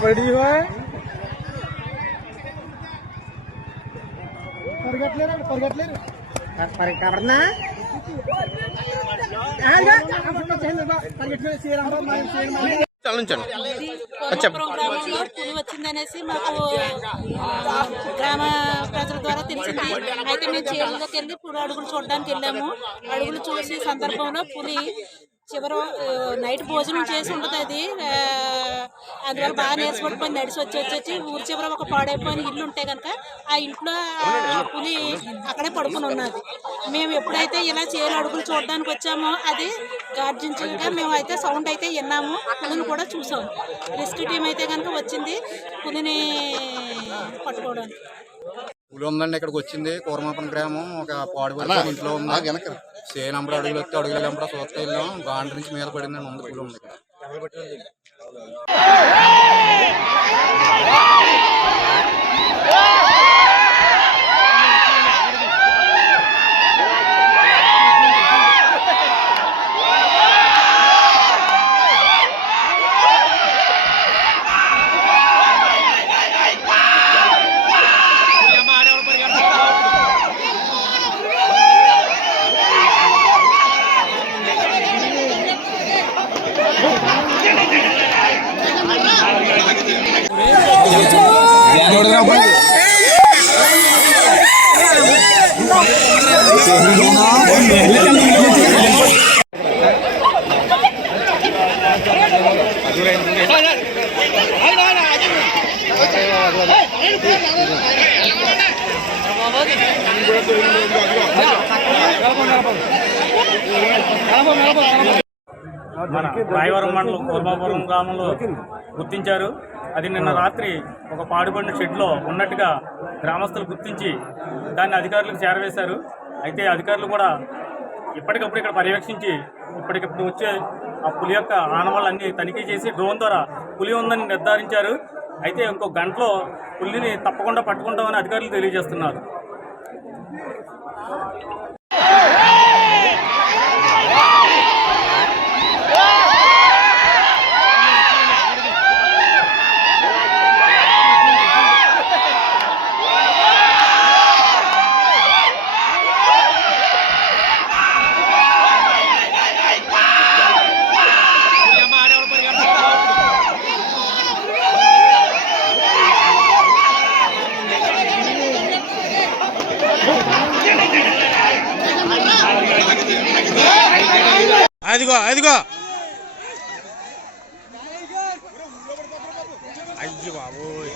बैठी हुआ है పరిగెట్లేరు గ్రామంలో పులి వచ్చిందనేసి మాకు గ్రామ ప్రజల ద్వారా తెలిసింది. అయితే మేము చేనులోకి వెళ్ళి పులి అడుగులు చూడడానికి వెళ్ళాము. అడుగులు చూసి సందర్భంలో పులి చివరి నైట్ భోజనం చేసి ఉంటుంది. అది అందువల్ల బాగా నీరసపడిపోయి నడిచి వచ్చి ఊరి చివర ఒక పాడైపోయిన ఇల్లు ఉంటే కనుక ఆ ఇంట్లో పులి అక్కడే పడుకుని ఉన్నది. మేము ఎప్పుడైతే ఇలా చేలు అడుగులు చూడడానికి వచ్చామో అది గార్జించగా మేము అయితే సౌండ్ అయితే విన్నాము. పులిని కూడా చూసాము. రెస్క్యూ టీం అయితే కనుక వచ్చింది పులిని పట్టుకోవడానికి. పులి ఉందండి, ఇక్కడికి వచ్చింది. కూరమాపన గ్రామం ఒక పాడుబడి ఇంట్లో ఉంది. చేనంబడి అడుగులు వస్తే అడుగులు వెళ్ళినప్పుడు చూస్తే వెళ్ళాం. గాండ్రి నుంచి మీద పడిందండి. ఉంది పులి ఉంది ఇక్కడ. రాయవరం మండలం కూర్మాపురం గ్రామంలో గుర్తించారు. అది నిన్న రాత్రి ఒక పాడుబడిన షెడ్లో ఉన్నట్టుగా గ్రామస్తులు గుర్తించి దాన్ని అధికారులకు చేరవేశారు. అయితే అధికారులు కూడా ఇప్పటికప్పుడు ఇక్కడ పర్యవేక్షించి ఇప్పటికప్పుడు వచ్చే ఆ పులి యొక్క ఆనవాళ్ళన్నీ తనిఖీ చేసి డ్రోన్ ద్వారా పులి ఉందని నిర్ధారించారు. అయితే ఇంకో గంటలో పులిని తప్పకుండా పట్టుకుంటామని అధికారులు తెలియజేస్తున్నారు. అదిగో అదిగో అయ్యో బాబోయ్